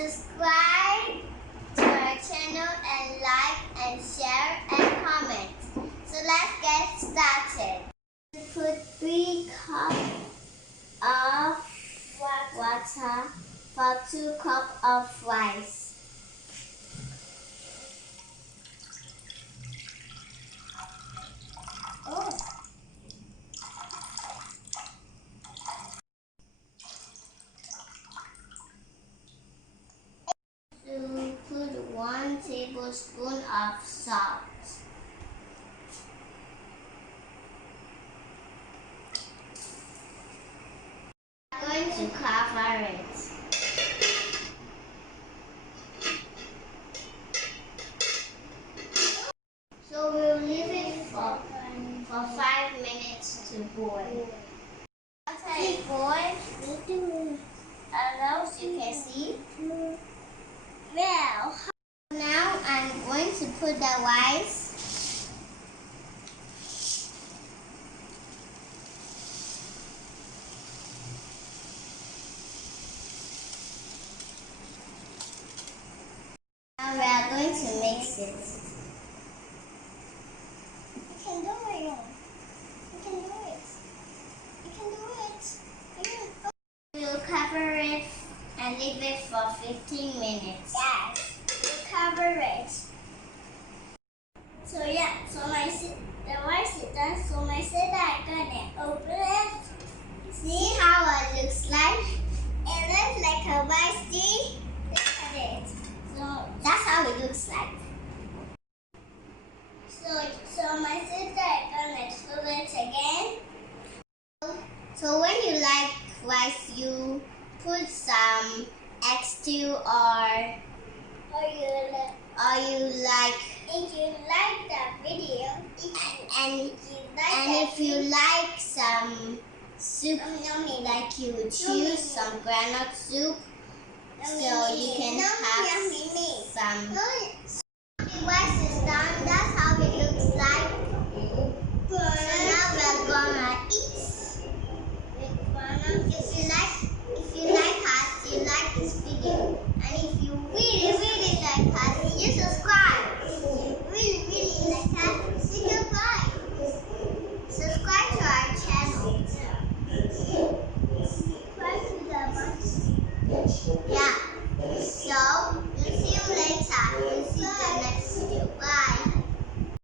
subscribe to our channel and like and share and comment. So let's get started. Put 3 cups of water for 2 cups of rice. To put 1 tablespoon of salt. I'm going to cover it. So we'll leave it for 5 minutes to boil. After it boils, as you can see. Well, now I'm going to put the rice. Now we are going to mix it. You can do it. You can do it. You can do it. We'll cover it and leave it for 15 minutes. Yes, we'll cover it. So yeah, the rice is done. So my sister is gonna open it. See how it looks like? It looks like a rice tea. Look at it. So that's how it looks like. So my sister is gonna do it again. So when you like rice, you put some eggs too, or you like. If you like the video, if you like some soup, like you would choose some granite soup, so you can have some. The rice is done. That's how it looks like. So now we're gonna eat. If you like us, you like this video, and if you really like us, you subscribe. If you really like us, you subscribe to our channel. Subscribe to the button. Yeah. So we'll see you later.